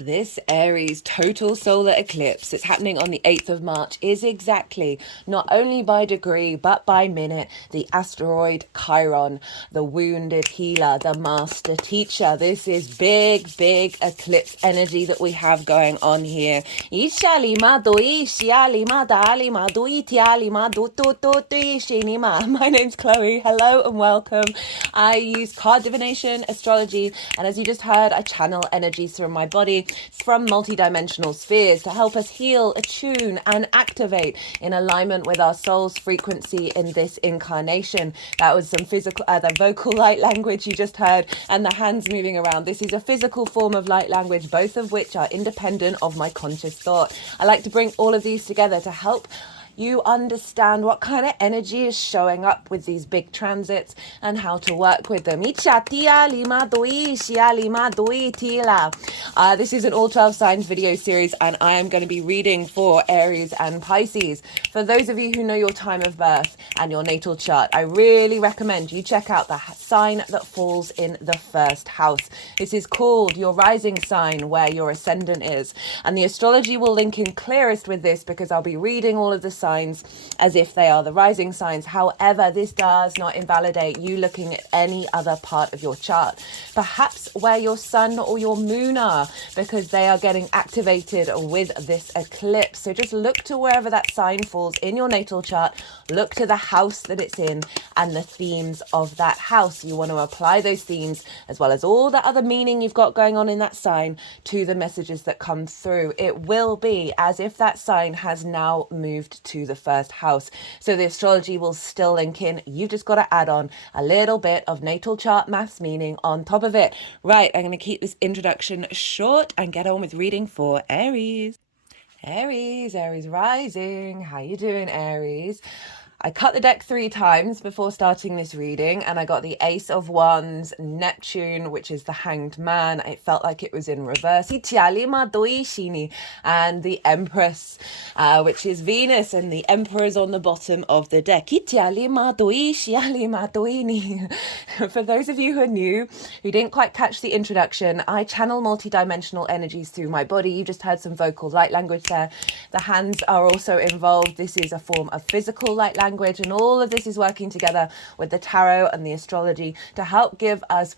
This Aries total solar eclipse, it's happening on the 8th of March, is exactly, not only by degree, but by minute, the asteroid Chiron, the wounded healer, the master teacher. This is big, big eclipse energy that we have going on here. My name's Chloe. Hello and welcome. I use card divination, astrology, and as you just heard, I channel energies from my body from multidimensional spheres to help us heal, attune, and activate in alignment with our soul's frequency in this incarnation. That was some physical, the vocal light language you just heard, and the hands moving around. This is a physical form of light language, both of which are independent of my conscious thought. I like to bring all of these together to help you understand what kind of energy is showing up with these big transits and how to work with them. This is an all 12 signs video series, and I am going to be reading for Aries and Pisces. For those of you who know your time of birth and your natal chart, I really recommend you check out the sign that falls in the first house. This is called your rising sign, where your ascendant is, and the astrology will link in clearest with this because I'll be reading all of the signs as if they are the rising signs. However, this does not invalidate you looking at any other part of your chart, perhaps where your sun or your moon are, because they are getting activated with this eclipse. So just look to wherever that sign falls in your natal chart, look to the house that it's in and the themes of that house. You want to apply those themes as well as all the other meaning you've got going on in that sign to the messages that come through. It will be as if that sign has now moved to the first house. So the astrology will still link in. You've just got to add on a little bit of natal chart maths meaning on top of it. Right, I'm going to keep this introduction short and get on with reading for Aries. Aries rising. How you doing, Aries? I cut the deck 3 times before starting this reading, and I got the Ace of Wands, Neptune, which is the Hanged Man. It felt like it was in reverse. And the Empress, which is Venus, and the Emperor's on the bottom of the deck. For those of you who are new, who didn't quite catch the introduction, I channel multidimensional energies through my body. You just heard some vocal light language there. The hands are also involved. This is a form of physical light language, and all of this is working together with the tarot and the astrology to help give us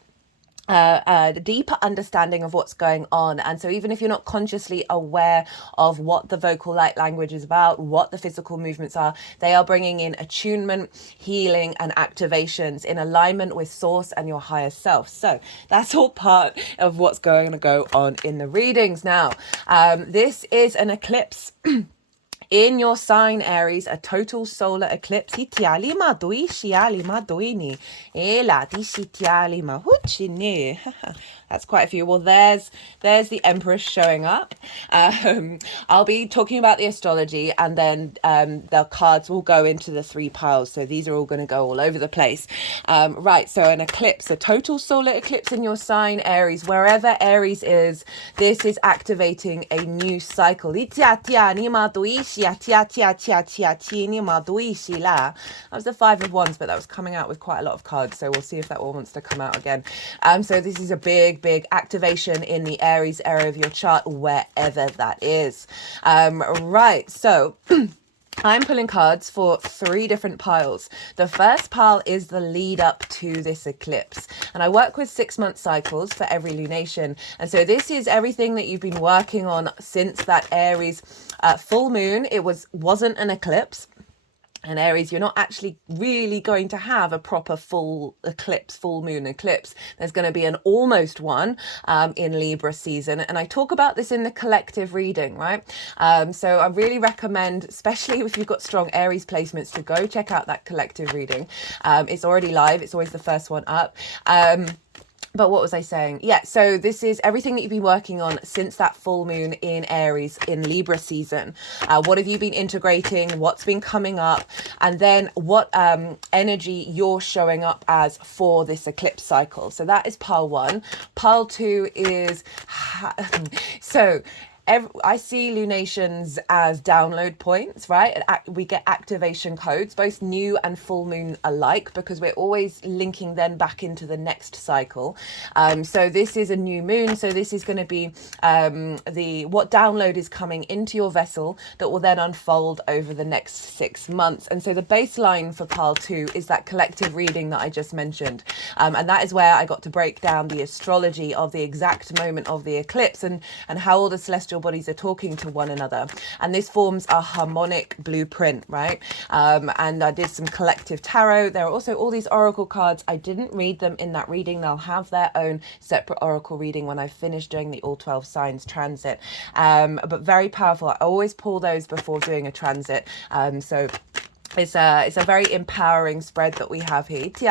a deeper understanding of what's going on. And so even if you're not consciously aware of what the vocal light language is about, what the physical movements are, they are bringing in attunement, healing, and activations in alignment with source and your higher self. So that's all part of what's going to go on in the readings. Now, this is an eclipse in your sign, Aries, a total solar eclipse. That's quite a few. Well, there's the Empress showing up. I'll be talking about the astrology, and then the cards will go into the 3 piles. So these are all going to go all over the place. Right, so an eclipse, a total solar eclipse in your sign, Aries. Wherever Aries is, this is activating a new cycle. That was the 5 of Wands, but that was coming out with quite a lot of cards. So we'll see if that one wants to come out again. So this is a big activation in the Aries area of your chart, wherever that is. Right, so I'm pulling cards for 3 different piles. The first pile is the lead up to this eclipse, and I work with 6-month cycles for every lunation. And so this is everything that you've been working on since that Aries full moon. It wasn't an eclipse. And Aries, you're not actually really going to have a proper full eclipse, full moon eclipse. There's going to be an almost one in Libra season. And I talk about this in the collective reading, right? So I really recommend, especially if you've got strong Aries placements, to go check out that collective reading. It's already live. It's always the first one up. But what was I saying? Yeah, so this is everything that you've been working on since that full moon in Aries in Libra season. What have you been integrating? What's been coming up? And then what energy you're showing up as for this eclipse cycle. So that is pile 1. Pile 2 is... So I see lunations as download points, right? We get activation codes, both new and full moon alike, because we're always linking then back into the next cycle. So this is a new moon. So this is going to be what download is coming into your vessel that will then unfold over the next 6 months. And so the baseline for pile 2 is that collective reading that I just mentioned. And that is where I got to break down the astrology of the exact moment of the eclipse and how all the celestial bodies are talking to one another. And this forms a harmonic blueprint, right? And I did some collective tarot. There are also all these oracle cards. I didn't read them in that reading. They'll have their own separate oracle reading when I finish doing the all 12 signs transit. But very powerful. I always pull those before doing a transit. So it's a very empowering spread that we have here. So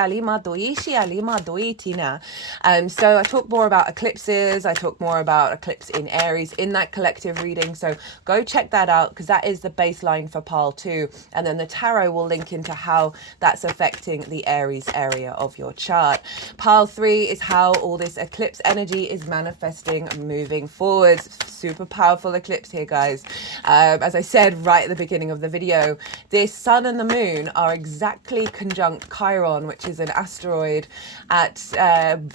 I talk more about eclipses. I talk more about eclipse in Aries in that collective reading. So go check that out, because that is the baseline for pile 2. And then the tarot will link into how that's affecting the Aries area of your chart. Pile 3 is how all this eclipse energy is manifesting moving forward. Super powerful eclipse here, guys. As I said right at the beginning of the video, this sun and the moon are exactly conjunct Chiron, which is an asteroid, at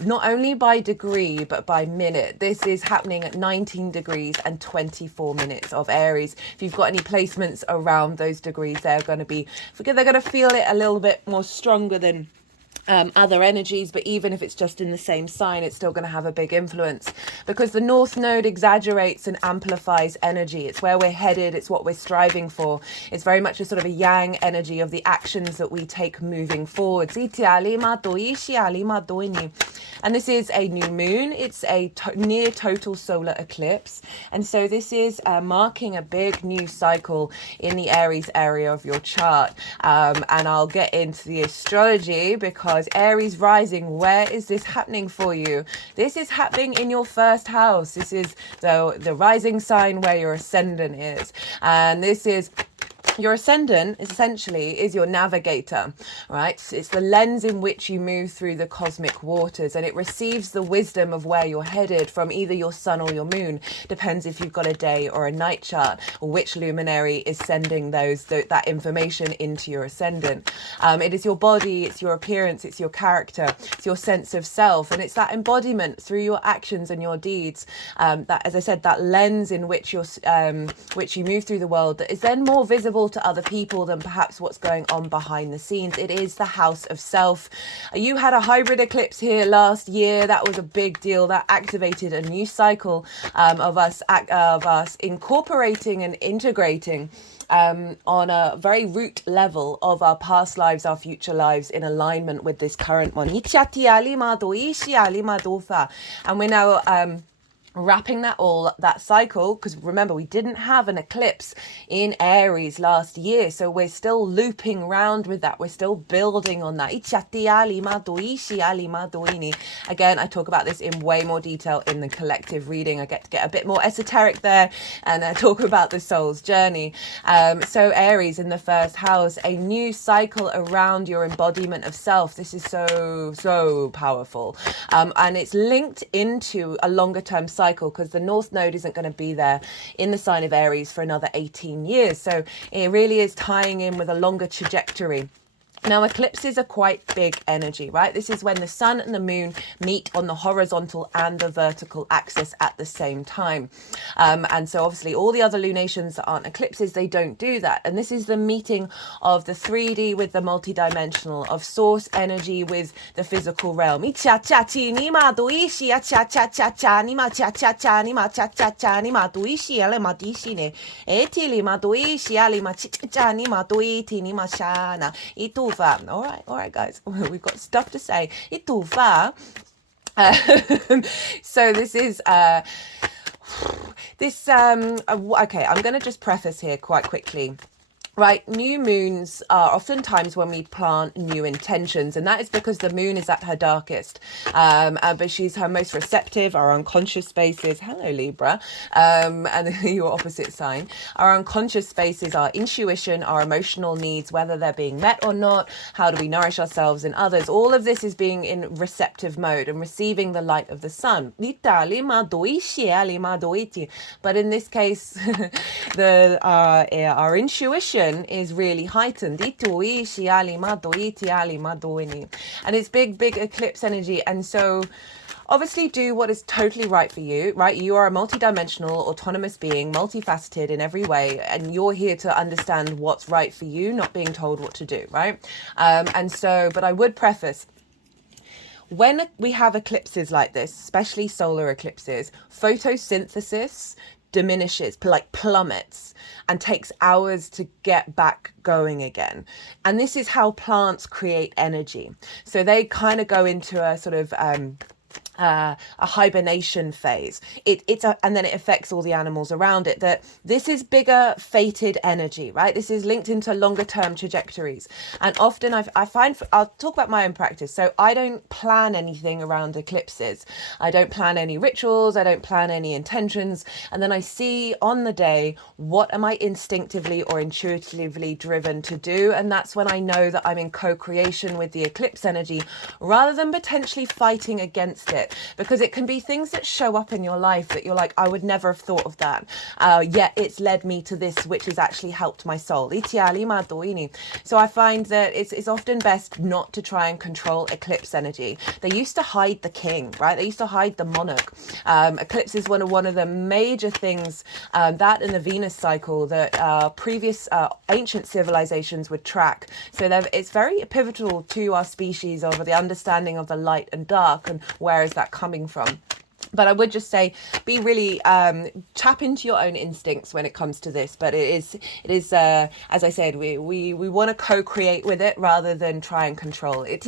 not only by degree but by minute. This is happening at 19 degrees and 24 minutes of Aries. If you've got any placements around those degrees, they're going to feel it a little bit more stronger than other energies, but even if it's just in the same sign, it's still going to have a big influence, because the North Node exaggerates and amplifies energy. It's where we're headed. It's what we're striving for. It's very much a sort of a yang energy of the actions that we take moving forward. And this is a new moon. It's a near total solar eclipse. And so this is marking a big new cycle in the Aries area of your chart. And I'll get into the astrology, because Aries rising, where is this happening for you? This is happening in your first house. This is the rising sign where your ascendant is. And this is your ascendant, essentially, is your navigator, right? It's the lens in which you move through the cosmic waters, and it receives the wisdom of where you're headed from either your sun or your moon. Depends if you've got a day or a night chart, or which luminary is sending that information into your ascendant. It is your body, it's your appearance, it's your character, it's your sense of self, and it's that embodiment through your actions and your deeds. That, as I said, that lens in which you move through the world, that is then more visible to other people than perhaps what's going on behind the scenes. It is the house of self. You had a hybrid eclipse here last year. That was a big deal. That activated a new cycle of us incorporating and integrating on a very root level of our past lives, our future lives, in alignment with this current one. And we're now wrapping that cycle, because remember, we didn't have an eclipse in Aries last year, so we're still looping around with that. We're still building on that. Again, I talk about this in way more detail in the collective reading. I get a bit more esoteric there, and I talk about the soul's journey. So Aries in the first house, a new cycle around your embodiment of self. This is so powerful, and it's linked into a longer term cycle, because the North Node isn't going to be there in the sign of Aries for another 18 years. So it really is tying in with a longer trajectory. Now, eclipses are quite big energy, right? This is when the sun and the moon meet on the horizontal and the vertical axis at the same time. And so obviously all the other lunations that aren't eclipses, they don't do that. And this is the meeting of the 3D with the multidimensional, of source energy with the physical realm. All right, guys, we've got stuff to say. So this is okay, I'm going to just preface here quite quickly Right, new moons are oftentimes when we plant new intentions, and that is because the moon is at her darkest. But she's her most receptive, our unconscious spaces. Hello, Libra, and your opposite sign. Our unconscious spaces, our intuition, our emotional needs, whether they're being met or not. How do we nourish ourselves and others? All of this is being in receptive mode and receiving the light of the sun. But in this case, our intuition is really heightened. And it's big eclipse energy. And so obviously do what is totally right for you, right? You are a multidimensional, autonomous being, multifaceted in every way. And you're here to understand what's right for you, not being told what to do, right? But I would preface, when we have eclipses like this, especially solar eclipses, photosynthesis diminishes, like plummets, and takes hours to get back going again. And this is how plants create energy. So they kind of go into a sort of a hibernation phase. And then it affects all the animals around it. That this is bigger fated energy, right? This is linked into longer term trajectories. And often I'll talk about my own practice. So I don't plan anything around eclipses. I don't plan any rituals. I don't plan any intentions. And then I see on the day, what am I instinctively or intuitively driven to do? And that's when I know that I'm in co-creation with the eclipse energy, rather than potentially fighting against it. Because it can be things that show up in your life that you're like, I would never have thought of that. Yet it's led me to this, which has actually helped my soul. So I find that it's often best not to try and control eclipse energy. They used to hide the king, right? They used to hide the monarch. Eclipse is one of the major things, that in the Venus cycle, that previous ancient civilizations would track. So it's very pivotal to our species over the understanding of the light and dark and where is that coming from. But I would just say, be really tap into your own instincts when it comes to this. But it is as I said, we want to co-create with it rather than try and control it.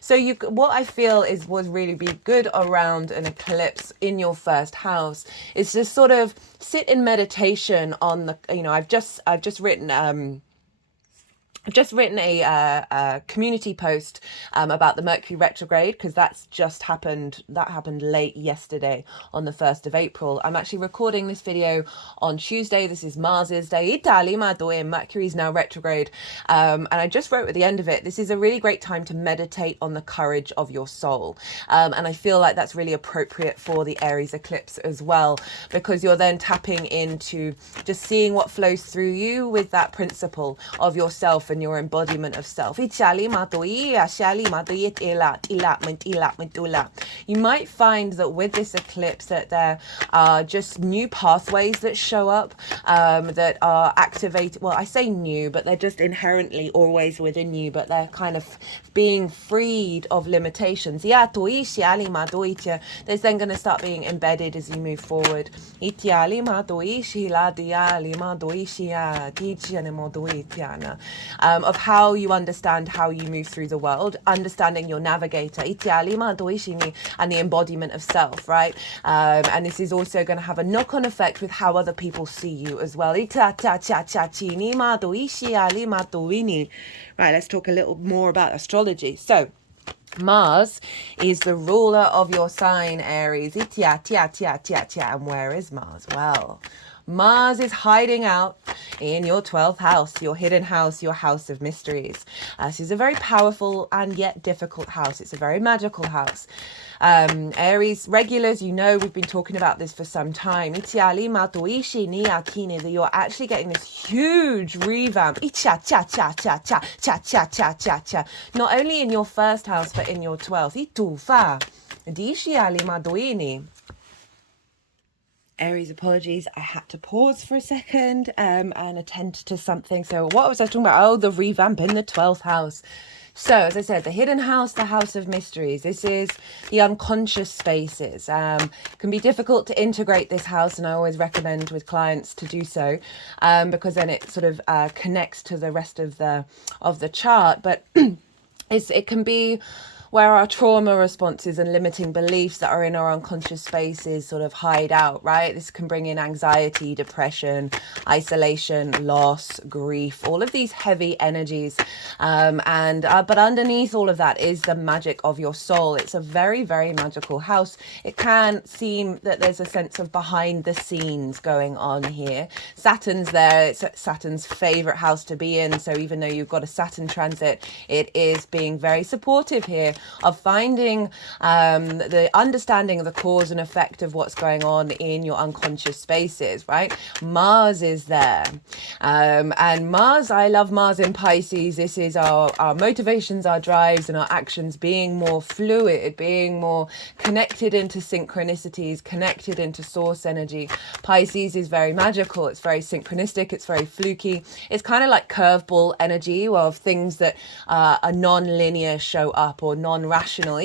So what I feel was really be good around an eclipse in your first house is to sort of sit in meditation on the, I've just written a community post about the Mercury retrograde, because that's just happened. That happened late yesterday on the 1st of April. I'm actually recording this video on Tuesday. This is Mars's day. Mercury is now retrograde. And I just wrote at the end of it, this is a really great time to meditate on the courage of your soul. And I feel like that's really appropriate for the Aries eclipse as well, because you're then tapping into just seeing what flows through you with that principle of yourself and your embodiment of self. You might find that with this eclipse that there are just new pathways that show up, that are activated. Well, I say new, but they're just inherently always within you, but they're kind of being freed of limitations. There's then going to start being embedded as you move forward. Of how you understand how you move through the world, understanding your navigator, and the embodiment of self, right? And this is also going to have a knock-on effect with how other people see you as well. Right, let's talk a little more about astrology. So, Mars is the ruler of your sign, Aries. And where is Mars? Well, Mars is hiding out in your 12th house, your hidden house, your house of mysteries. This is a very powerful and yet difficult house. It's a very magical house. Aries regulars, we've been talking about this for some time. That you're actually getting this huge revamp. Not only in your first house, but in your 12th. Aries, apologies, I had to pause for a second and attend to something. So what was I talking about? Oh, the revamp in the 12th house. So, as I said, the hidden house, the house of mysteries. This is the unconscious spaces. Can be difficult to integrate this house, and I always recommend with clients to do so, because then it sort of connects to the rest of the chart. But it can be where our trauma responses and limiting beliefs that are in our unconscious spaces sort of hide out, right? This can bring in anxiety, depression, isolation, loss, grief, all of these heavy energies. But underneath all of that is the magic of your soul. It's a very, very magical house. It can seem that there's a sense of behind the scenes going on here. Saturn's there. It's Saturn's favorite house to be in. So even though you've got a Saturn transit, it is being very supportive here of finding the understanding of the cause and effect of what's going on in your unconscious spaces, right? Mars is there. And Mars, I love Mars in Pisces. This is our motivations, our drives, and our actions being more fluid, being more connected into synchronicities, connected into source energy. Pisces is very magical. It's very synchronistic. It's very fluky. It's kind of like curveball energy of things that are non-linear show up or non-rational,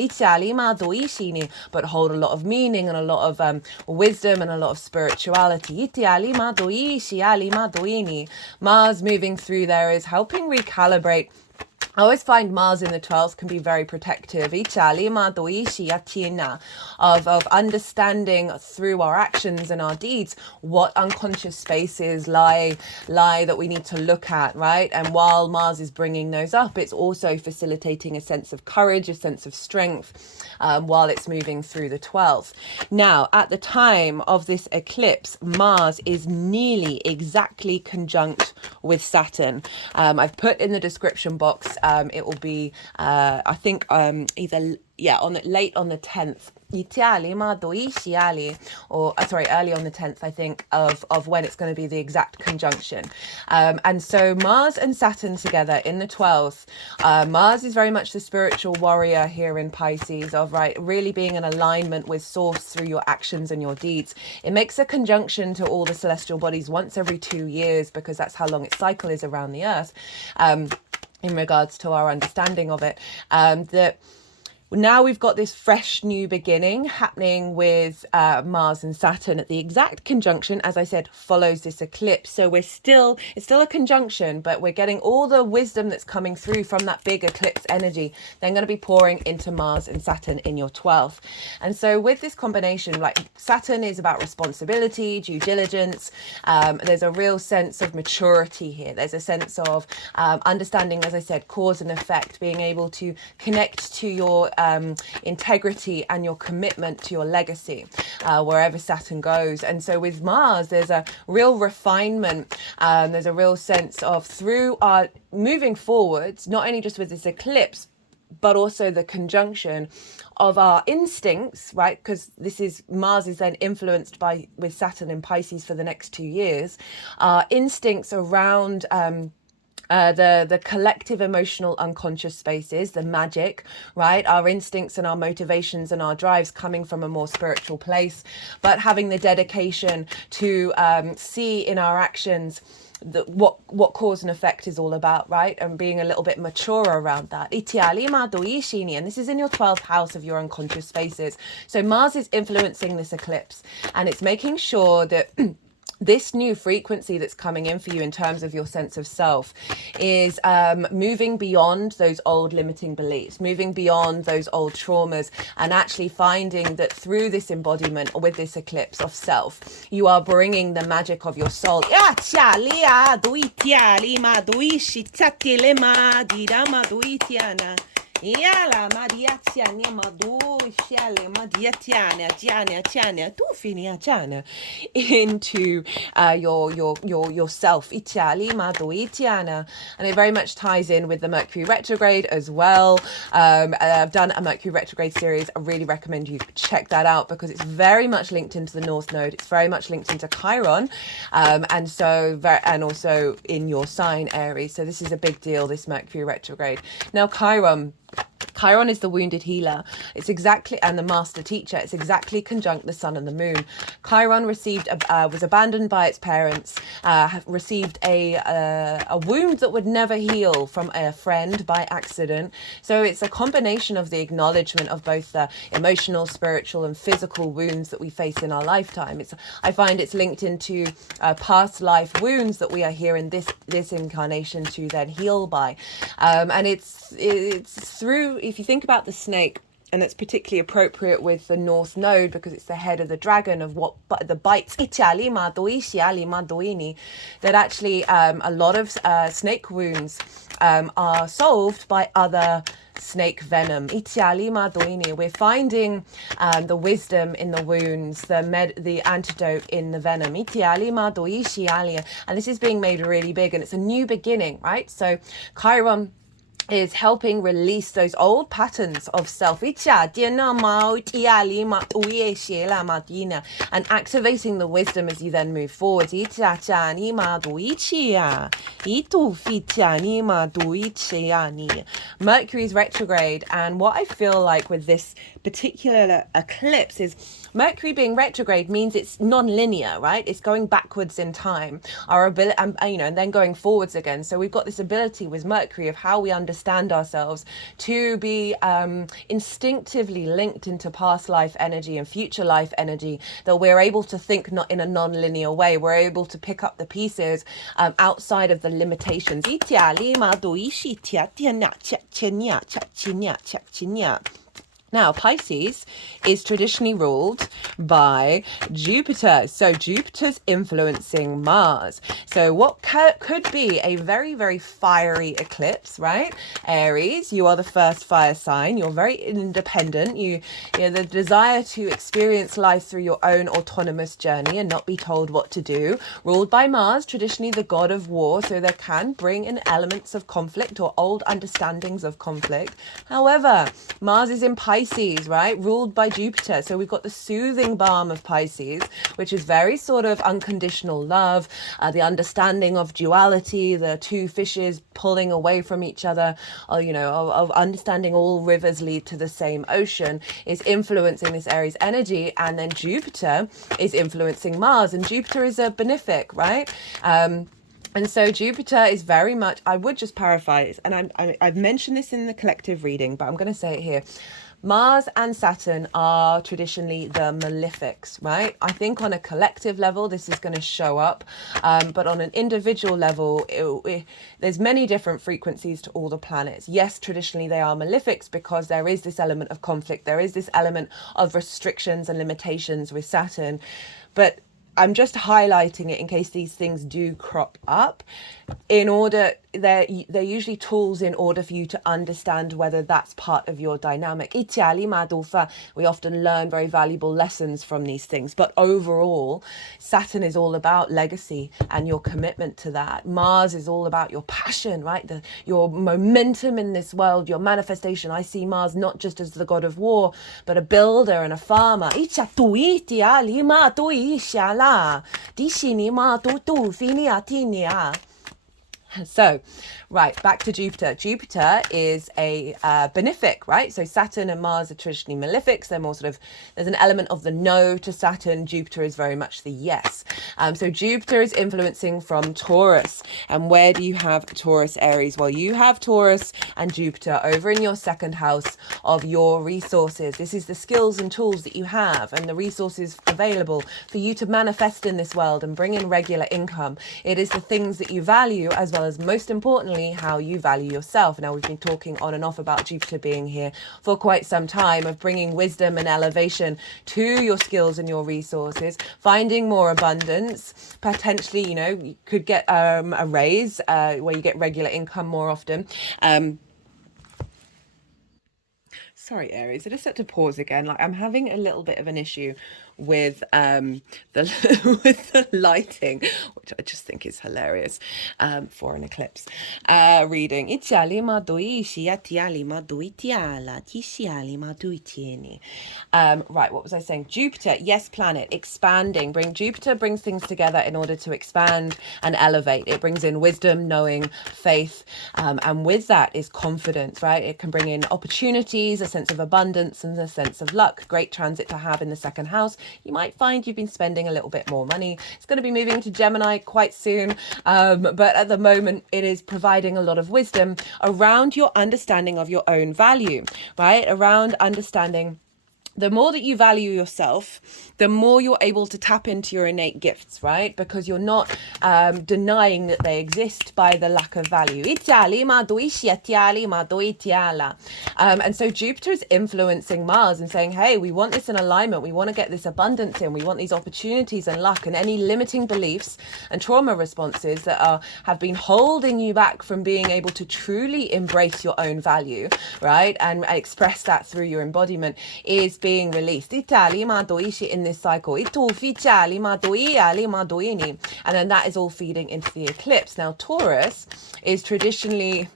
but hold a lot of meaning and a lot of wisdom and a lot of spirituality. Mars moving through there is helping recalibrate. I always find Mars in the 12th can be very protective of understanding through our actions and our deeds what unconscious spaces lie that we need to look at, right? And while Mars is bringing those up, it's also facilitating a sense of courage, a sense of strength while it's moving through the 12th. Now, at the time of this eclipse, Mars is nearly exactly conjunct with Saturn. I've put in the description box. It will be, I think, either late on the 10th. Early on the 10th, I think, of when it's going to be the exact conjunction. And so Mars and Saturn together in the 12th. Mars is very much the spiritual warrior here in Pisces, of really being in alignment with source through your actions and your deeds. It makes a conjunction to all the celestial bodies once every 2 years, because that's how long its cycle is around the earth. In regards to our understanding of it, that now we've got this fresh new beginning happening with Mars and Saturn at the exact conjunction, as I said, follows this eclipse. So it's still a conjunction, but we're getting all the wisdom that's coming through from that big eclipse energy. Then going to be pouring into Mars and Saturn in your 12th. And so with this combination, like Saturn is about responsibility, due diligence. There's a real sense of maturity here. There's a sense of understanding, as I said, cause and effect, being able to connect to your integrity and your commitment to your legacy wherever Saturn goes. And so with Mars, there's a real refinement. There's a real sense of through our moving forwards, not only just with this eclipse, but also the conjunction of our instincts, right? Because Mars is then influenced with Saturn in Pisces for the next 2 years. Our instincts around the collective emotional unconscious spaces, the magic, right? Our instincts and our motivations and our drives coming from a more spiritual place, but having the dedication to see in our actions what cause and effect is all about, right? And being a little bit mature around that. And this is in your 12th house of your unconscious spaces. So Mars is influencing this eclipse, and it's making sure that this new frequency that's coming in for you in terms of your sense of self is moving beyond those old limiting beliefs, moving beyond those old traumas, and actually finding that through this embodiment or with this eclipse of self, you are bringing the magic of your soul. Yala madiatiania madu shale madiatiania tu finiatiana into yourself. Itiali maduitiana. And it very much ties in with the Mercury retrograde as well. I've done a Mercury retrograde series. I really recommend you check that out because it's very much linked into the North Node. It's very much linked into Chiron, and also in your sign Aries. So this is a big deal, this Mercury retrograde. Now Chiron is the wounded healer. It's exactly, and the master teacher. It's exactly conjunct the sun and the moon. Chiron was abandoned by its parents, received a wound that would never heal from a friend by accident. So it's a combination of the acknowledgement of both the emotional, spiritual, and physical wounds that we face in our lifetime. I find it's linked into past life wounds that we are here in this incarnation to then heal by, and it's through if you think about the snake, and it's particularly appropriate with the North Node because it's the head of the dragon of what the bites, that actually a lot of snake wounds are solved by other snake venom. We're finding the wisdom in the wounds, the antidote in the venom. And this is being made really big, and it's a new beginning, right? So Chiron is helping release those old patterns of self and activating the wisdom as you then move forward. Mercury is retrograde, and what I feel like with this particular eclipse is Mercury being retrograde means it's non-linear, right? It's going backwards in time, our ability, and then going forwards again. So we've got this ability with Mercury of how we understand ourselves to be instinctively linked into past life energy and future life energy, that we're able to think not in a non-linear way. We're able to pick up the pieces outside of the limitations. Now, Pisces is traditionally ruled by Jupiter. So Jupiter's influencing Mars. So what could be a very, very fiery eclipse, right? Aries, you are the first fire sign. You're very independent. You know, the desire to experience life through your own autonomous journey and not be told what to do. Ruled by Mars, traditionally the god of war. So there can bring in elements of conflict or old understandings of conflict. However, Mars is in Pisces, right? Ruled by Jupiter. So we've got the soothing balm of Pisces, which is very sort of unconditional love, the understanding of duality, the two fishes pulling away from each other, of understanding all rivers lead to the same ocean, is influencing this Aries energy. And then Jupiter is influencing Mars, and Jupiter is a benefic, right? And so Jupiter is very much, I would just paraphrase, and I've mentioned this in the collective reading, but I'm going to say it here. Mars and Saturn are traditionally the malefics, right? I think on a collective level, this is going to show up. But on an individual level, there's many different frequencies to all the planets. Yes, traditionally they are malefics because there is this element of conflict. There is this element of restrictions and limitations with Saturn. But I'm just highlighting it in case these things do crop up. They're usually tools in order for you to understand whether that's part of your dynamic. We often learn very valuable lessons from these things. But overall, Saturn is all about legacy and your commitment to that. Mars is all about your passion, right? Your momentum in this world, your manifestation. I see Mars not just as the god of war, but a builder and a farmer. So, right, back to Jupiter. Jupiter is a benefic, right? So Saturn and Mars are traditionally malefics. They're more sort of, there's an element of the no to Saturn. Jupiter is very much the yes. So Jupiter is influencing from Taurus. And where do you have Taurus, Aries? Well, you have Taurus and Jupiter over in your second house of your resources. This is the skills and tools that you have and the resources available for you to manifest in this world and bring in regular income. It is the things that you value, as well as, most importantly, how you value yourself. Now, we've been talking on and off about Jupiter being here for quite some time, of bringing wisdom and elevation to your skills and your resources, finding more abundance, potentially, you could get a raise where you get regular income more often. Sorry, Aries, I just had to pause again. Like, I'm having a little bit of an issue with with the lighting, which I just think is hilarious for an eclipse reading. Right, what was I saying? Jupiter, yes, planet, expanding. Jupiter brings things together in order to expand and elevate. It brings in wisdom, knowing, faith, and with that is confidence, right? It can bring in opportunities, a sense of abundance and a sense of luck. Great transit to have in the second house. You might find you've been spending a little bit more money. It's going to be moving to Gemini quite soon, but at the moment it is providing a lot of wisdom around your understanding of your own value, right? Around understanding the more that you value yourself, the more you're able to tap into your innate gifts, right? Because you're not denying that they exist by the lack of value. And so Jupiter is influencing Mars and saying, hey, we want this in alignment. We want to get this abundance in. We want these opportunities and luck, and any limiting beliefs and trauma responses that have been holding you back from being able to truly embrace your own value, right? And express that through your embodiment is being released in this cycle. And then that is all feeding into the eclipse. Now, Taurus is traditionally,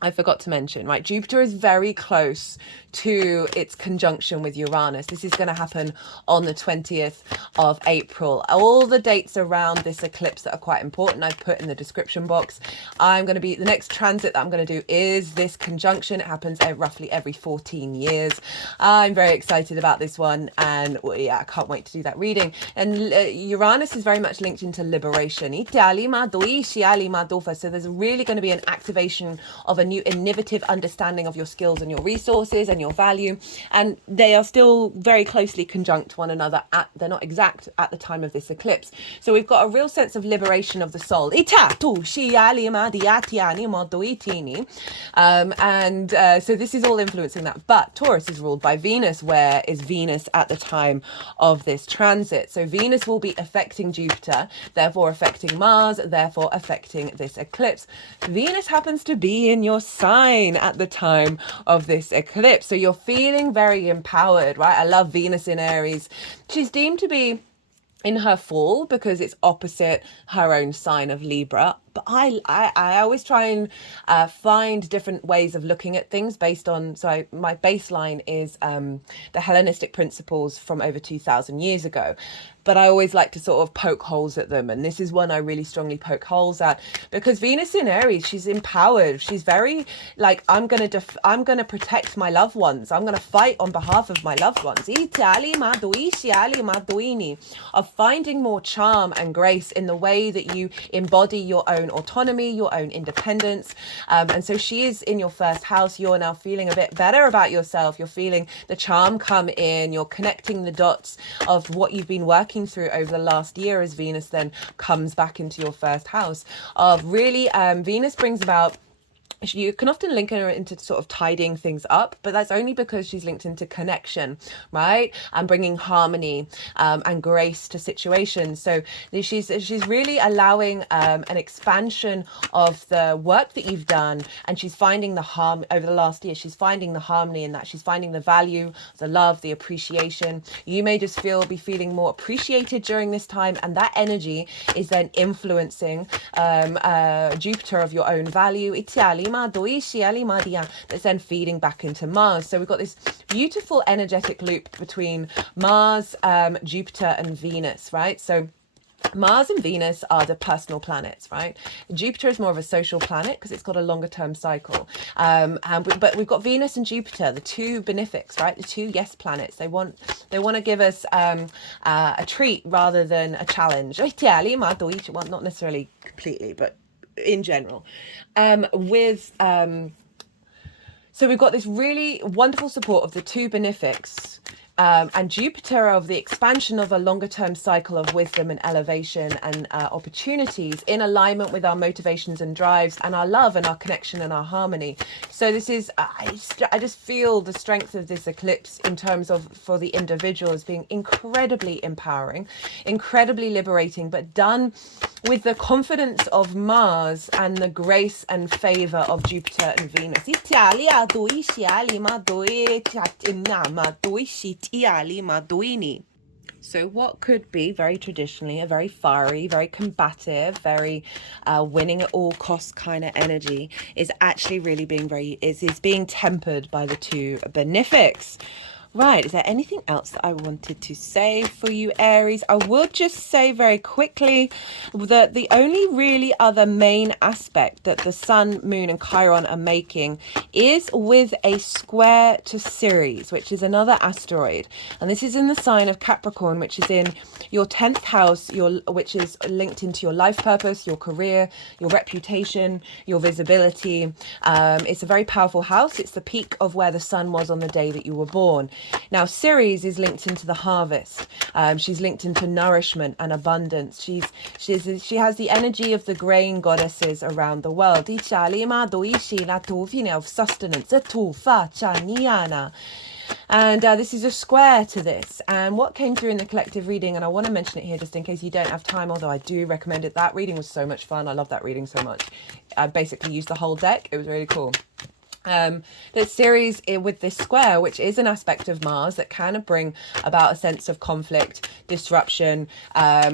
I forgot to mention, right? Jupiter is very close to its conjunction with Uranus. This is going to happen on the 20th of April. All the dates around this eclipse that are quite important, I've put in the description box. The next transit that I'm going to do is this conjunction. It happens roughly every 14 years. I'm very excited about this one, and I can't wait to do that reading. And Uranus is very much linked into liberation. So there's really going to be an activation of a new innovative understanding of your skills and your resources and your value, and they are still very closely conjunct one another. They're not exact at the time of this eclipse, so we've got a real sense of liberation of the soul. So this is all influencing that. But Taurus is ruled by Venus. Where is Venus at the time of this transit? So Venus will be affecting Jupiter, therefore affecting Mars, therefore affecting this eclipse. Venus happens to be in your sign at the time of this eclipse, so you're feeling very empowered, right? I love Venus in Aries. She's deemed to be in her fall because it's opposite her own sign of Libra. But I always try and find different ways of looking at things based on, my baseline is the Hellenistic principles from over 2,000 years ago. But I always like to sort of poke holes at them. And this is one I really strongly poke holes at, because Venus in Aries, she's empowered. She's very like, I'm going to protect my loved ones. I'm going to fight on behalf of my loved ones. Of finding more charm and grace in the way that you embody your own autonomy, your own independence. And so she is in your first house. You're now feeling a bit better about yourself. You're feeling the charm come in. You're connecting the dots of what you've been working through over the last year as Venus then comes back into your first house. Venus brings about, you can often link her into sort of tidying things up, but that's only because she's linked into connection, right? And bringing harmony and grace to situations. So she's really allowing an expansion of the work that you've done, and she's finding the harm over the last year. She's finding the harmony in that. She's finding the value, the love, the appreciation. You may just be feeling more appreciated during this time, and that energy is then influencing Jupiter of your own value. That's then feeding back into Mars. So we've got this beautiful energetic loop between Mars, Jupiter and Venus, right? So Mars and Venus are the personal planets, right? Jupiter is more of a social planet because it's got a longer term cycle. But we've got Venus and Jupiter, the two benefics, right? The two yes planets. They want to give us a treat rather than a challenge. Well, not necessarily completely, but in general. So we've got this really wonderful support of the two benefics, and Jupiter of the expansion of a longer term cycle of wisdom and elevation and opportunities in alignment with our motivations and drives and our love and our connection and our harmony. So this is, I just feel the strength of this eclipse in terms of, for the individual, as being incredibly empowering, incredibly liberating, but done with the confidence of Mars and the grace and favor of Jupiter and Venus. So what could be very traditionally a very fiery, very combative, very winning at all costs kind of energy is actually really being tempered by the two benefics. Right, is there anything else that I wanted to say for you, Aries? I would just say very quickly that the only really other main aspect that the Sun, Moon and Chiron are making is with a square to Ceres, which is another asteroid. And this is in the sign of Capricorn, which is in your 10th house, which is linked into your life purpose, your career, your reputation, your visibility. It's a very powerful house. It's the peak of where the sun was on the day that you were born. Now, Ceres is linked into the harvest. She's linked into nourishment and abundance. She has the energy of the grain goddesses around the world. Of sustenance. And this is a square to this. And what came through in the collective reading, and I want to mention it here just in case you don't have time, although I do recommend it. That reading was so much fun. I love that reading so much. I basically used the whole deck. It was really cool. That Ceres with this square, which is an aspect of Mars that can bring about a sense of conflict, disruption,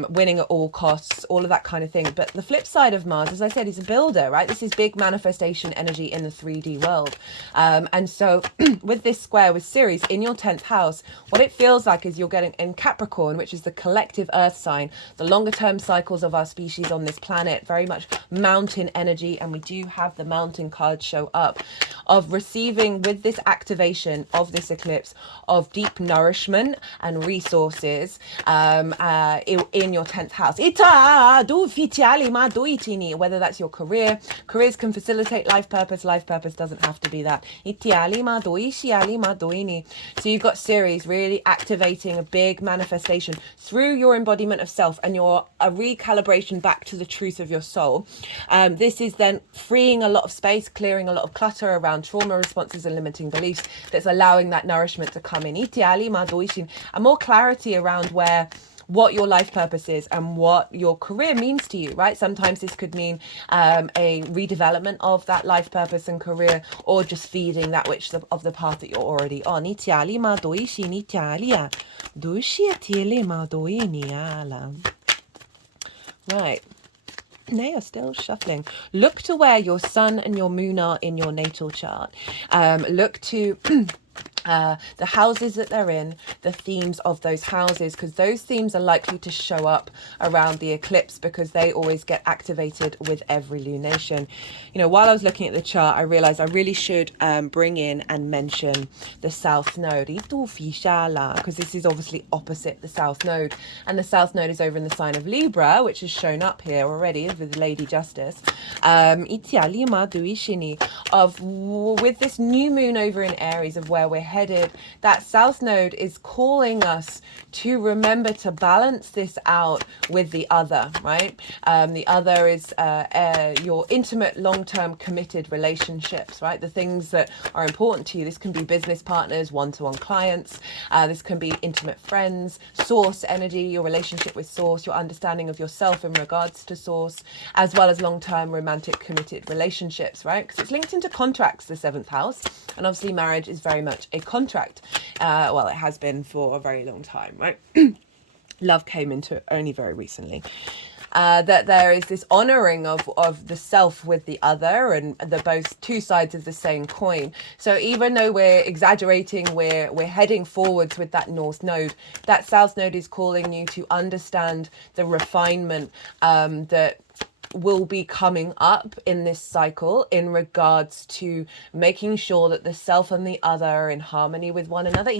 winning at all costs, all of that kind of thing. But the flip side of Mars, as I said, is a builder, right? This is big manifestation energy in the 3D world. And so with this square with Ceres in your 10th house, what it feels like is you're getting in Capricorn, which is the collective earth sign, the longer term cycles of our species on this planet, very much mountain energy. And we do have the mountain card show up, of receiving with this activation of this eclipse of deep nourishment and resources in your 10th house. Whether that's your career, careers can facilitate life purpose doesn't have to be that. So you've got Ceres really activating a big manifestation through your embodiment of self and a recalibration back to the truth of your soul. This is then freeing a lot of space, clearing a lot of clutter around trauma responses and limiting beliefs, that's allowing that nourishment to come in. And more clarity around what your life purpose is and what your career means to you, right? Sometimes this could mean a redevelopment of that life purpose and career, or just feeding that which of the path that you're already on. Right. They are still shuffling. Look to where your sun and your moon are in your natal chart. Look to the houses that they're in, the themes of those houses, because those themes are likely to show up around the eclipse because they always get activated with every lunation. You know, while I was looking at the chart, I realized I really should bring in and mention the South Node, because this is obviously opposite the South Node, and the South Node is over in the sign of Libra, which is shown up here already with Lady Justice. With this new moon over in Aries of where we're headed, that South Node is calling us to remember to balance this out with the other, right? The other is your intimate, long-term committed relationships, right? The things that are important to you. This can be business partners, one-to-one clients. This can be intimate friends, source energy, your relationship with source, your understanding of yourself in regards to source, as well as long-term romantic committed relationships, right? Because it's linked into contracts, the 7th house. And obviously marriage is very much a contract. Well, it has been for a very long time, right? Love came into it only very recently. That there is this honoring of the self with the other, and the both two sides of the same coin. So even though we're exaggerating, we're heading forwards with that North Node, that South Node is calling you to understand the refinement that will be coming up in this cycle in regards to making sure that the self and the other are in harmony with one another.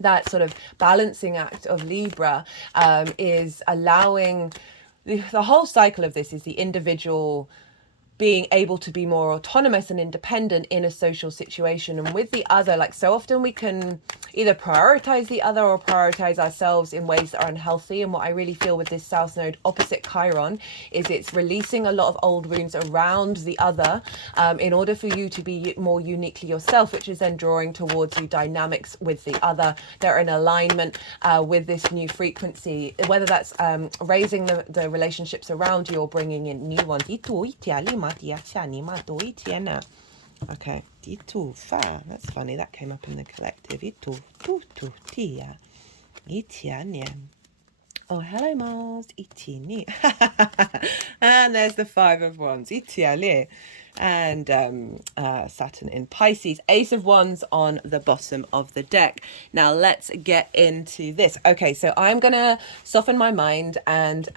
That sort of balancing act of Libra is allowing the whole cycle of this is the individual being able to be more autonomous and independent in a social situation. And with the other, like so often we can either prioritize the other or prioritize ourselves in ways that are unhealthy. And what I really feel with this South Node opposite Chiron is it's releasing a lot of old wounds around the other in order for you to be more uniquely yourself, which is then drawing towards you dynamics with the other. They're in alignment with this new frequency, whether that's raising the relationships around you or bringing in new ones. Okay, that's funny, that came up in the collective. Oh, hello Mars. And there's the 5 of Wands. And Saturn in Pisces. Ace of Wands on the bottom of the deck. Now let's get into this. Okay, so I'm gonna soften my mind and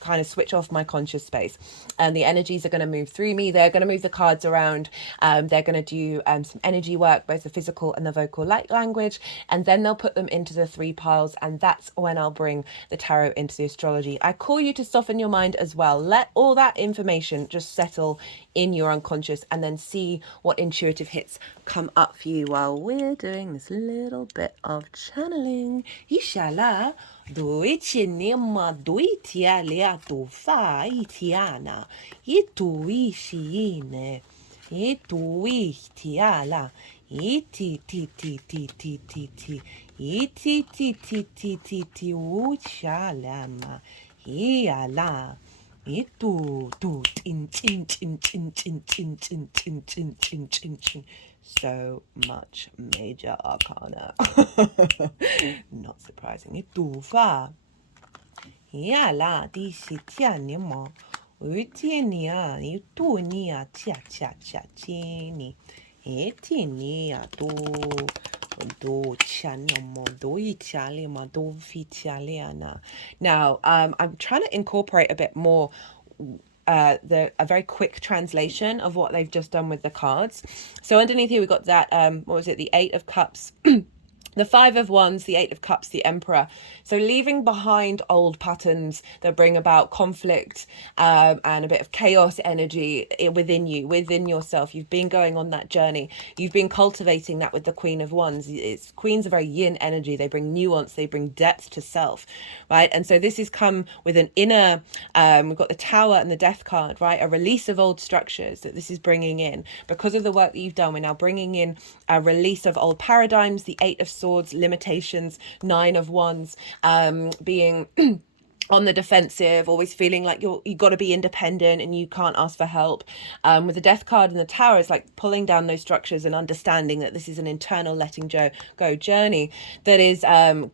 kind of switch off my conscious space, and the energies are going to move through me. They're going to move the cards around. They're going to do some energy work, both the physical and the vocal light language, and then they'll put them into the 3 piles, and that's when I'll bring the tarot into the astrology. I call you to soften your mind as well. Let all that information just settle in your unconscious, and then see what intuitive hits come up for you while we're doing this little bit of channeling. Ishala doichinima doitia lea tofa itiana ituishine ituitiala iti ti ti ti ti ti ti iti ti ti ti ti ti uchalama iala itu tu chin chin chin chin chin chin chin chin chin chin chin chin. So much major arcana. Not surprising. Itu fa yala di sitianimo utinia itunia cha cha cha chini etinia do chanamo do italiama do vitaliana. Now I'm trying to incorporate a bit more a very quick translation of what they've just done with the cards. So underneath here we've got that what was it, the 8 of Cups, the 5 of Wands, the 8 of Cups, the Emperor. So leaving behind old patterns that bring about conflict and a bit of chaos energy within you, within yourself. You've been going on that journey. You've been cultivating that with the Queen of Wands. Queens are very yin energy. They bring nuance. They bring depth to self, right? And so this has come with an inner, we've got the Tower and the Death card, right? A release of old structures that this is bringing in. Because of the work that you've done, we're now bringing in a release of old paradigms, the 8 of Swords, limitations, 9 of Wands, being on the defensive, always feeling like you got to be independent and you can't ask for help. With the Death card and the Tower, it's like pulling down those structures and understanding that this is an internal letting go journey that is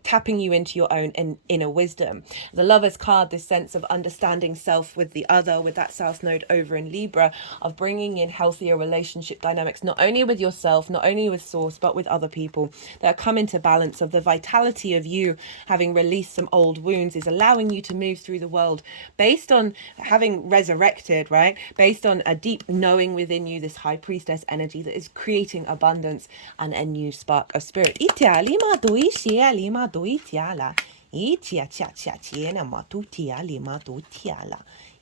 tapping you into your own inner wisdom. The Lover's card, this sense of understanding self with the other, with that South Node over in Libra, of bringing in healthier relationship dynamics, not only with yourself, not only with Source, but with other people, that come into balance. Of the vitality of you having released some old wounds is allowing you to move through the world based on having resurrected, right? Based on a deep knowing within you, this High Priestess energy that is creating abundance and a new spark of spirit.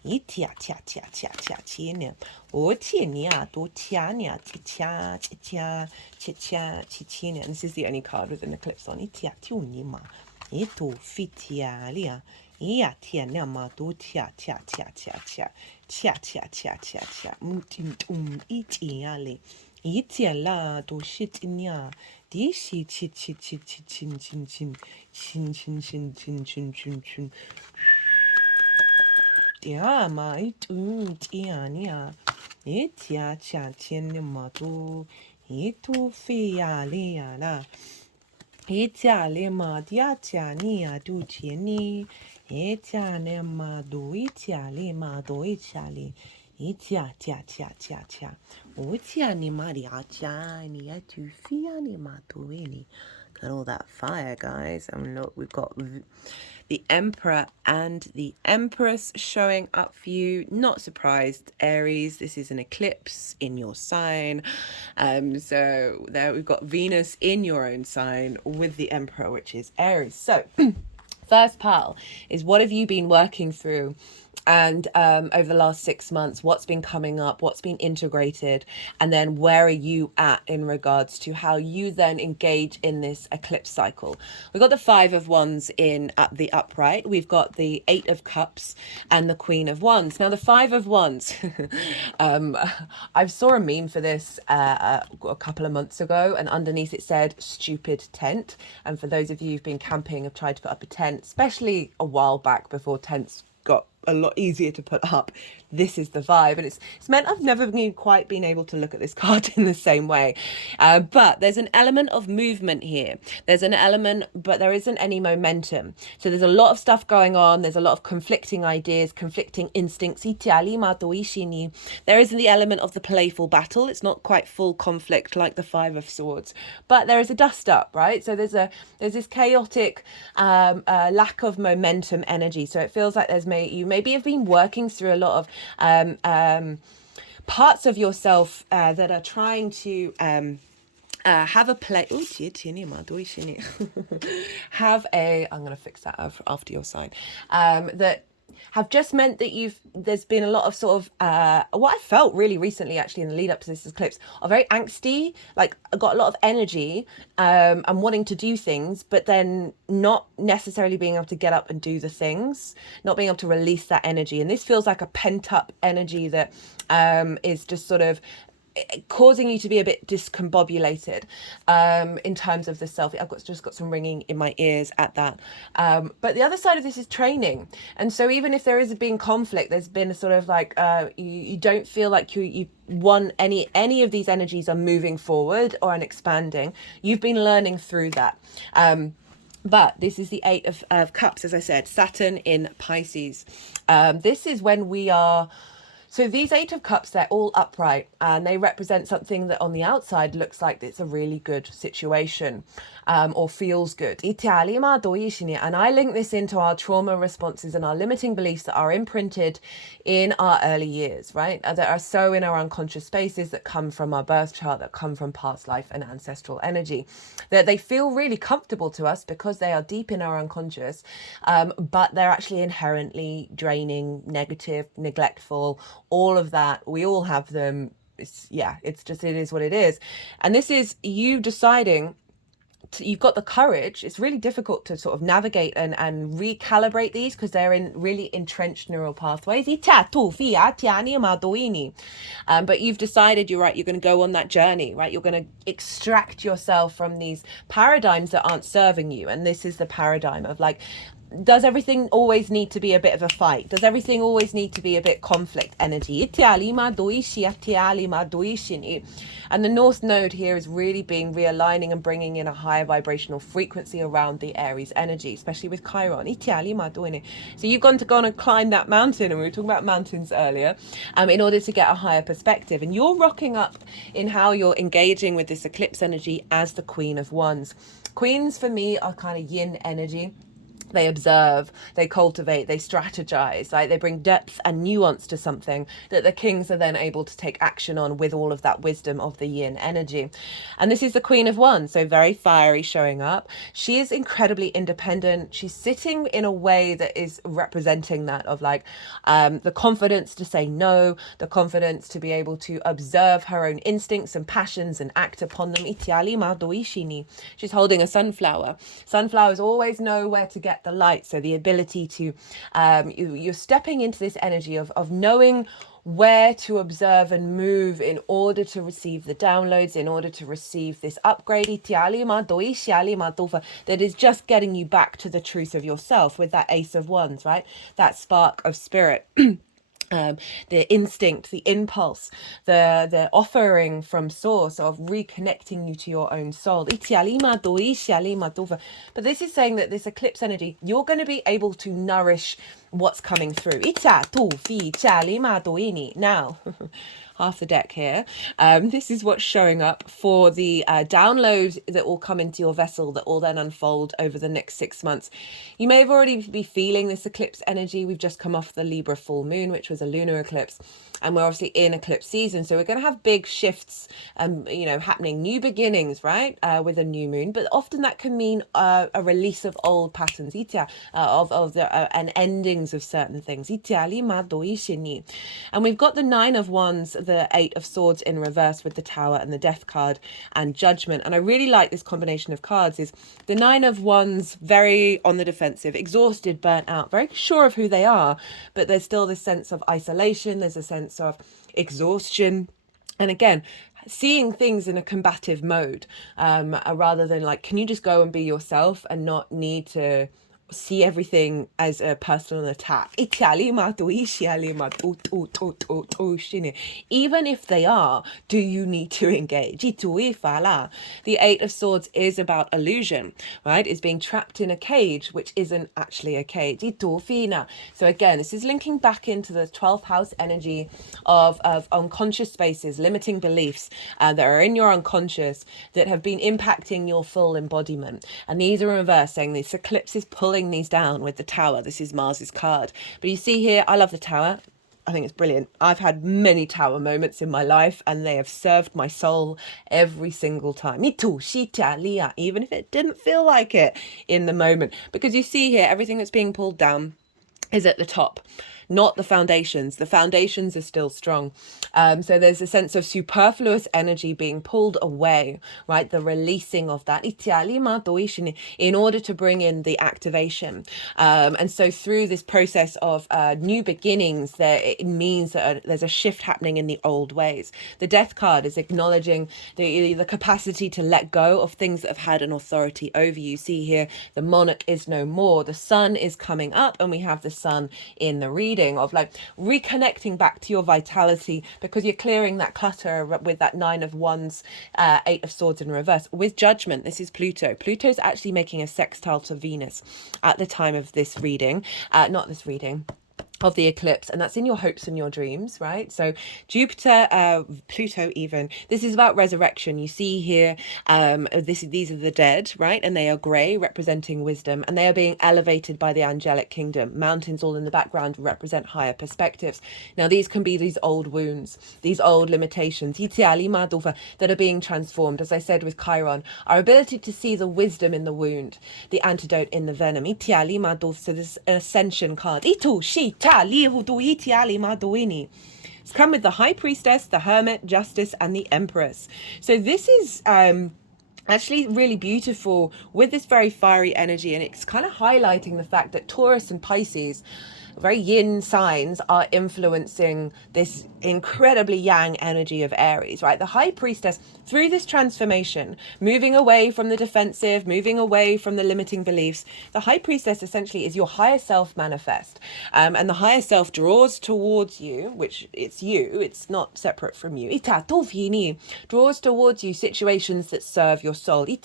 Itia tia tia tia tia tiene o tienia do tiania titia titia titia titina. And this is the only card with an eclipse on. Itia tunima ito fitialia ia tiena ma do tia tia tia tia tia tia tia tia tia tia itiale itia la do shitinia di shi chi chi chi chi chin chin chin chin chin chin chin chin chin chin. Yeah, my tiania, itia chatiene matu, itu fia leana, itia lema diatiania du tieni, itia nema du itia lema do itiali, itia tia tia tia tia, utia ni maria chani, tu fia ni matuini. Got all that fire, guys. And look, we've got the Emperor and the Empress showing up for you. Not surprised, Aries, this is an eclipse in your sign. So there we've got Venus in your own sign with the Emperor, which is Aries. So first pile is, what have you been working through? And over the last 6 months, what's been coming up, what's been integrated, and then where are you at in regards to how you then engage in this eclipse cycle? We've got the 5 of Wands in at the upright. We've got the 8 of Cups and the Queen of Wands. Now the 5 of Wands, I saw a meme for this a couple of months ago, and underneath it said stupid tent. And for those of you who've been camping, have tried to put up a tent, especially a while back before tents got a lot easier to put up, this is the vibe. And it's meant I've never quite been able to look at this card in the same way, but there's an element of movement here. There's an element, but there isn't any momentum. So there's a lot of stuff going on. There's a lot of conflicting ideas, conflicting instincts. There isn't the element of the playful battle. It's not quite full conflict like the 5 of Swords, but there is a dust up, right? So there's this chaotic lack of momentum energy. So it feels like you maybe have been working through a lot of parts of yourself that are trying to have a play. Have a. I'm going to fix that after your sign. That have just meant that there's been a lot of sort of what I felt really recently, actually, in the lead up to this eclipse, are very angsty. Like, I got a lot of energy and wanting to do things, but then not necessarily being able to get up and do the things, not being able to release that energy. And this feels like a pent up energy that is just sort of causing you to be a bit discombobulated in terms of the self. I've just got some ringing in my ears at that. But the other side of this is training. And so even if there is been conflict, there's been a sort of like, you don't feel like you want any of these energies are moving forward or expanding. You've been learning through that. But this is the Eight of Cups, as I said, Saturn in Pisces. This is when we are... So these Eight of Cups, they're all upright, and they represent something that on the outside looks like it's a really good situation or feels good. And I link this into our trauma responses and our limiting beliefs that are imprinted in our early years, right? That are so in our unconscious spaces, that come from our birth chart, that come from past life and ancestral energy, that they feel really comfortable to us because they are deep in our unconscious, but they're actually inherently draining, negative, neglectful, all of that. We all have them. It is what it is. And this is you deciding you've got the courage. It's really difficult to sort of navigate and recalibrate these because they're in really entrenched neural pathways. But you've decided you're going to go on that journey, right? You're going to extract yourself from these paradigms that aren't serving you. And this is the paradigm of like, does everything always need to be a bit of a fight? Does everything always need to be a bit conflict energy? And the North Node here is really being realigning and bringing in a higher vibrational frequency around the Aries energy, especially with Chiron. So you've gone to climb that mountain, and we were talking about mountains earlier, in order to get a higher perspective. And you're rocking up in how you're engaging with this eclipse energy as the Queen of Wands. Queens for me are kind of yin energy. They observe, they cultivate, they strategize, like they bring depth and nuance to something that the kings are then able to take action on with all of that wisdom of the yin energy. And this is the Queen of Wands, so very fiery showing up. She is incredibly independent. She's sitting in a way that is representing that of like the confidence to say no, the confidence to be able to observe her own instincts and passions and act upon them. She's holding a sunflower. Sunflowers always know where to get the light, so the ability to you're stepping into this energy of knowing where to observe and move in order to receive the downloads, in order to receive this upgrade that is just getting you back to the truth of yourself with that Ace of Wands, right? That spark of spirit. The instinct, the impulse, the offering from source of reconnecting you to your own soul. But this is saying that this eclipse energy, you're going to be able to nourish what's coming through. Now, half the deck here. This is what's showing up for the download that will come into your vessel that will then unfold over the next 6 months. You may have already be feeling this eclipse energy. We've just come off the Libra full moon, which was a lunar eclipse, and we're obviously in eclipse season. So we're going to have big shifts, happening, new beginnings, right? With a new moon, but often that can mean a release of old patterns, and endings of certain things. And we've got the Nine of Wands, the Eight of Swords in reverse with the Tower and the Death card and Judgment. And I really like this combination of cards. Is the Nine of Wands very on the defensive, exhausted, burnt out, very sure of who they are, but there's still this sense of isolation, there's a sense of exhaustion, and again seeing things in a combative mode, rather than like, can you just go and be yourself and not need to see everything as a personal attack. Even if they are, do you need to engage? The Eight of Swords is about illusion, right? It's being trapped in a cage which isn't actually a cage. So again, this is linking back into the 12th house energy of unconscious spaces, limiting beliefs that are in your unconscious that have been impacting your full embodiment. And these are in reverse, saying this eclipse is pulling pulling these down with the Tower. This is Mars's card. But you see here, I love the Tower. I think it's brilliant. I've had many Tower moments in my life and they have served my soul every single time. Even if it didn't feel like it in the moment. Because you see here, everything that's being pulled down is at the top, not the foundations. The foundations are still strong. So there's a sense of superfluous energy being pulled away, right? The releasing of that in order to bring in the activation. And so through this process of new beginnings, it means that there's a shift happening in the old ways. The Death card is acknowledging the capacity to let go of things that have had an authority over you. See here, the monarch is no more. The sun is coming up and we have the sun in the reading of like reconnecting back to your vitality, because you're clearing that clutter with that 9 of Wands, 8 of Swords in reverse. With Judgment, this is Pluto. Pluto's actually making a sextile to Venus at the time of this reading, not this reading, of the eclipse, and that's in your hopes and your dreams, right? So Jupiter, Pluto even, this is about resurrection. You see here, these are the dead, right? And they are grey, representing wisdom, and they are being elevated by the angelic kingdom. Mountains all in the background represent higher perspectives. Now these can be these old wounds, these old limitations that are being transformed. As I said with Chiron, our ability to see the wisdom in the wound, the antidote in the venom. So this is an ascension card. It's come with the High Priestess, the Hermit, Justice, and the Empress. So this is actually really beautiful with this very fiery energy, and it's kind of highlighting the fact that Taurus and Pisces, very yin signs, are influencing this incredibly yang energy of Aries, right? The High Priestess, through this transformation, moving away from the defensive, moving away from the limiting beliefs, the High Priestess essentially is your higher self manifest. And the higher self draws towards you, which it's you, it's not separate from you. Draws towards you situations that serve your soul. And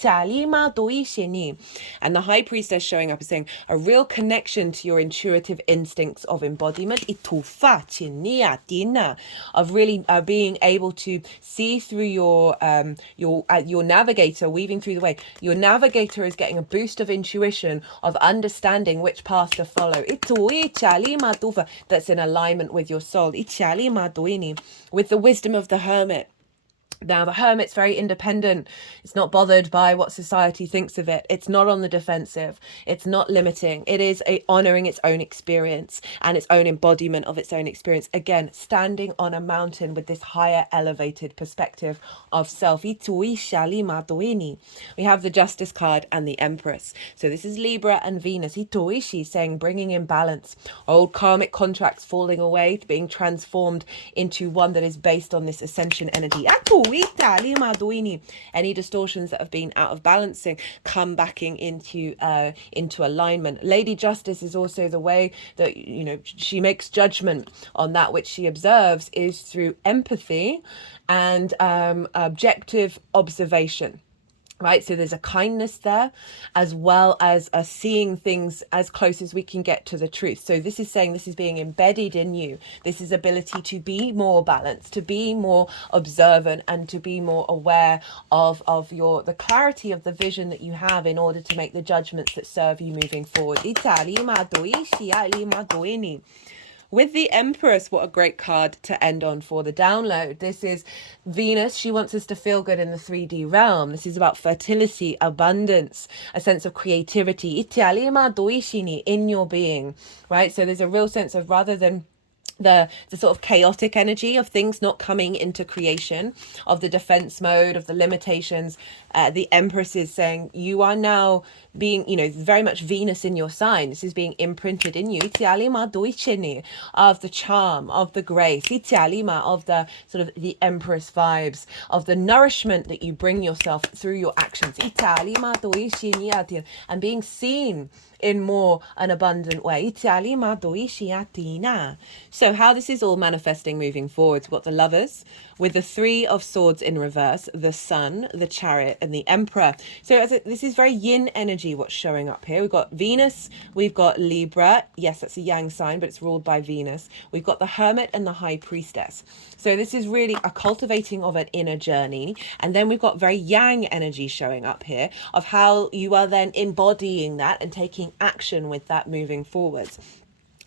the High Priestess showing up is saying a real connection to your intuitive instincts of embodiment, of really being able to see through your navigator, weaving through the way. Your navigator is getting a boost of intuition, of understanding which path to follow. That's in alignment with your soul. With the wisdom of the Hermit. Now, the Hermit's very independent. It's not bothered by what society thinks of it. It's not on the defensive. It's not limiting. It is honoring its own experience and its own embodiment of its own experience. Again, standing on a mountain with this higher elevated perspective of self. We have the Justice card and the Empress. So this is Libra and Venus. Saying bringing in balance. Old karmic contracts falling away, being transformed into one that is based on this ascension energy. Any distortions that have been out of balancing come backing into alignment. Lady Justice is also the way that, you know, she makes judgment on that which she observes is through empathy and objective observation. Right, so there's a kindness there, as well as seeing things as close as we can get to the truth. So this is saying this is being embedded in you. This is ability to be more balanced, to be more observant, and to be more aware of the clarity of the vision that you have in order to make the judgments that serve you moving forward. With the Empress, what a great card to end on for the download. This is Venus. She wants us to feel good in the 3D realm. This is about fertility, abundance, a sense of creativity in your being, right? So there's a real sense of, rather than the sort of chaotic energy of things not coming into creation, of the defense mode, of the limitations, the Empress is saying you are now being, you know, very much Venus in your sign. This is being imprinted in you of the charm, of the grace, of the sort of the Empress vibes, of the nourishment that you bring yourself through your actions, and being seen in more an abundant way. So So how this is all manifesting moving forwards, we've got the Lovers with the Three of Swords in reverse, the Sun, the Chariot, and the Emperor. So this is very yin energy, what's showing up here. We've got Venus, we've got Libra. Yes, that's a yang sign, but it's ruled by Venus. We've got the Hermit and the High Priestess. So this is really a cultivating of an inner journey. And then we've got very yang energy showing up here of how you are then embodying that and taking action with that moving forwards.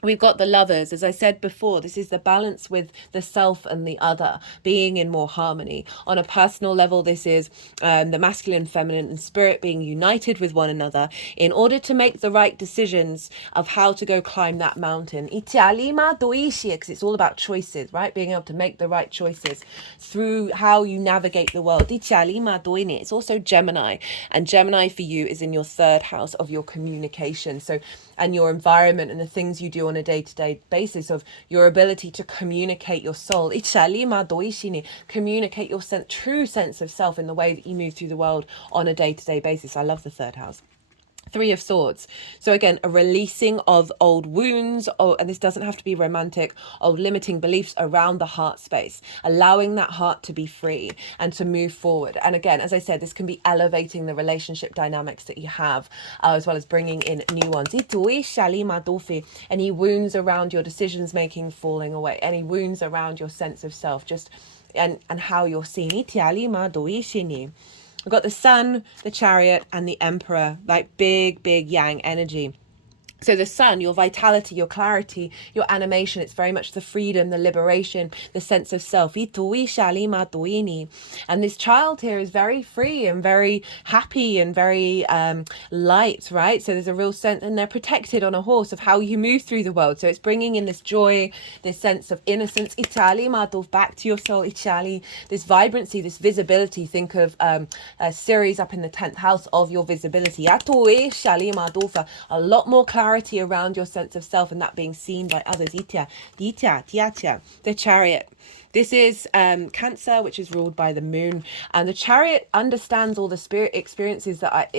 We've got the Lovers. As I said before, this is the balance with the self and the other, being in more harmony. On a personal level, this is the masculine, feminine, and spirit being united with one another in order to make the right decisions of how to go climb that mountain. Because it's all about choices, right? Being able to make the right choices through how you navigate the world. It's also Gemini. And Gemini for you is in your third house of your communication. So, and your environment and the things you do on a day-to-day basis of your ability to communicate your soul, communicate your true sense of self in the way that you move through the world on a day-to-day basis. I love the third house. Three of Swords. So again, a releasing of old wounds, and this doesn't have to be romantic, old limiting beliefs around the heart space, allowing that heart to be free and to move forward. And again, as I said, this can be elevating the relationship dynamics that you have, as well as bringing in new ones. Any wounds around your decisions making falling away, any wounds around your sense of self, just and how you're seen. We've got the Sun, the Chariot, and the Emperor, like big yang energy. So the Sun, your vitality, your clarity, your animation, it's very much the freedom, the liberation, the sense of self. And this child here is very free and very happy and very light, right? So there's a real sense, and they're protected on a horse of how you move through the world. So it's bringing in this joy, this sense of innocence. Back to your soul, this vibrancy, this visibility. Think of a series up in the 10th house of your visibility. A lot more clarity around your sense of self and that being seen by others. The Chariot. This is Cancer, which is ruled by the moon, and the Chariot understands all the spirit experiences that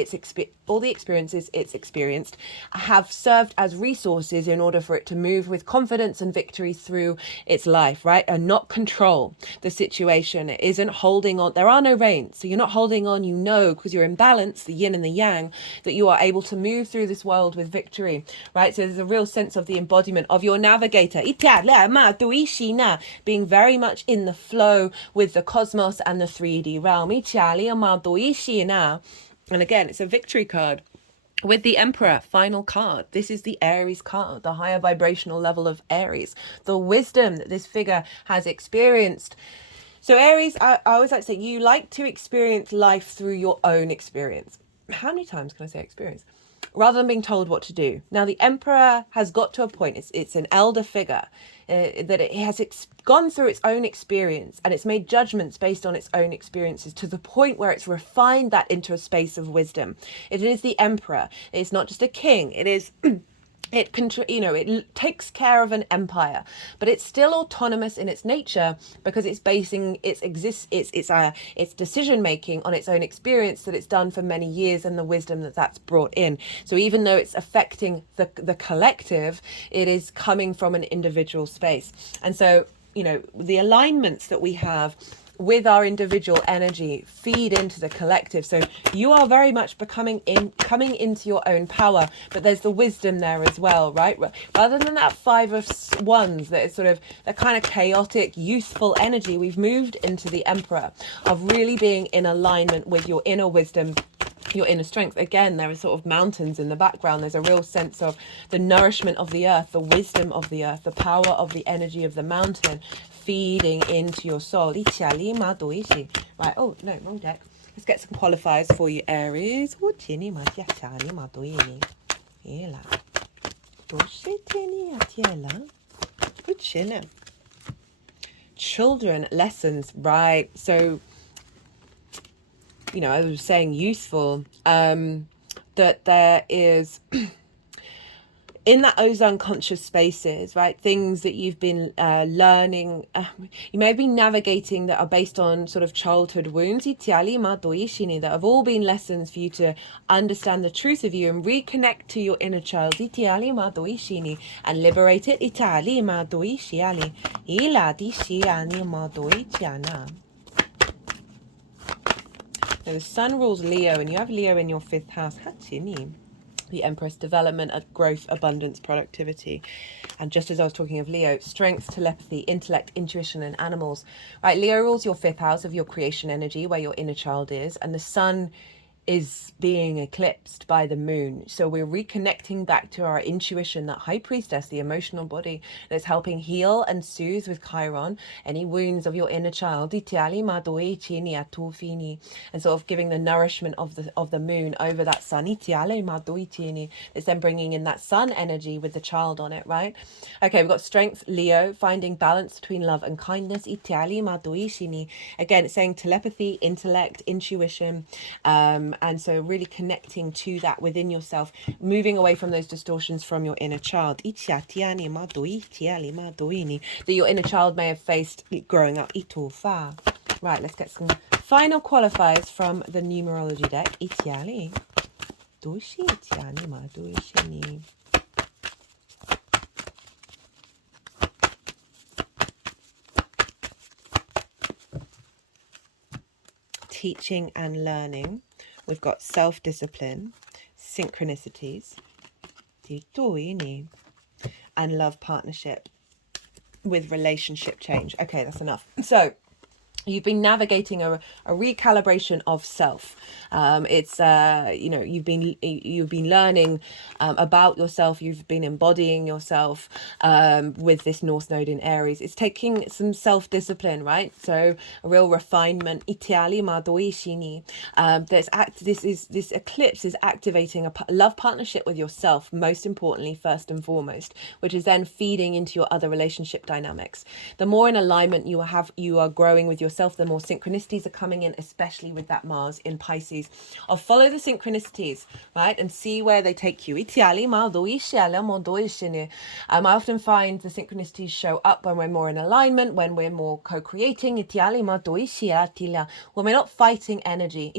all the experiences it's experienced have served as resources in order for it to move with confidence and victory through its life, right? And not control the situation. It isn't holding on. There are no reins, so you're not holding on. You know, because you're in balance, the yin and the yang, that you are able to move through this world with victory, right? So there's a real sense of the embodiment of your navigator, being very much in the flow with the cosmos and the 3D realm. And again, it's a victory card. With the Emperor, final card. This is the Aries card, the higher vibrational level of Aries. The wisdom that this figure has experienced. So Aries, I always like to say, you like to experience life through your own experience. How many times can I say experience? Rather than being told what to do. Now, the Emperor has got to a point, it's an elder figure, that it has gone through its own experience and it's made judgments based on its own experiences to the point where it's refined that into a space of wisdom. It is the Emperor. It's not just a king. It is... It takes care of an empire, but it's still autonomous in its nature because it's basing its decision making on its own experience that it's done for many years and the wisdom that that's brought in. So even though it's affecting the collective, it is coming from an individual space. And so, the alignments that we have with our individual energy feed into the collective. So you are very much coming into your own power, but there's the wisdom there as well, right? Rather than that 5 of Wands that is sort of that kind of chaotic, youthful energy, we've moved into the Emperor of really being in alignment with your inner wisdom, your inner strength. Again, there are sort of mountains in the background. There's a real sense of the nourishment of the earth, the wisdom of the earth, the power of the energy of the mountain feeding into your soul. Right, oh no, wrong deck. Let's get some qualifiers for you, Aries. Children, lessons, right? So, I was saying useful, that there is in that those unconscious spaces, right? Things that you've been learning, you may be navigating that are based on sort of childhood wounds that have all been lessons for you to understand the truth of you and reconnect to your inner child and liberate it. Now, the sun rules Leo, and you have Leo in your 5th house. The Empress, development, growth, abundance, productivity. And just as I was talking of Leo, strength, telepathy, intellect, intuition, and animals. Right, Leo rules your 5th house of your creation energy, where your inner child is, and the sun is being eclipsed by the moon. So we're reconnecting back to our intuition, that high priestess, the emotional body that's helping heal and soothe with Chiron any wounds of your inner child, and sort of giving the nourishment of the moon over that sun. It's then bringing in that sun energy with the child on it, right? Okay, we've got strength, Leo, finding balance between love and kindness. Again, it's saying telepathy, intellect, intuition, and so really connecting to that within yourself, moving away from those distortions from your inner child that your inner child may have faced growing up. Right, let's get some final qualifiers from the numerology deck. Teaching and learning. We've got self-discipline, synchronicities, and love, partnership with relationship change. Okay, that's enough. So you've been navigating a recalibration of self. It's you've been learning about yourself. You've been embodying yourself with this North Node in Aries. It's taking some self-discipline, right? So a real refinement. This eclipse is activating a love partnership with yourself, most importantly, first and foremost, which is then feeding into your other relationship dynamics. The more in alignment you are growing with yourself, the more synchronicities are coming in, especially with that Mars in Pisces. I'll follow the synchronicities, right, and see where they take you. I often find the synchronicities show up when we're more in alignment, when we're more co-creating, when we're not fighting energy.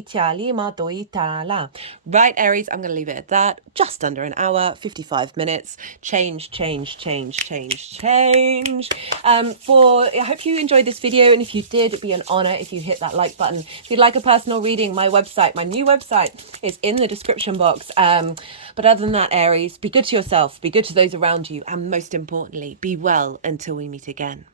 Right, Aries, I'm going to leave it at that. Just under an hour, 55 minutes. Change. I hope you enjoyed this video, and if you did, it'd be an honor if you hit that like button. If you'd like a personal reading, my new website is in the description box. But other than that, Aries, be good to yourself, be good to those around you, and most importantly, be well until we meet again.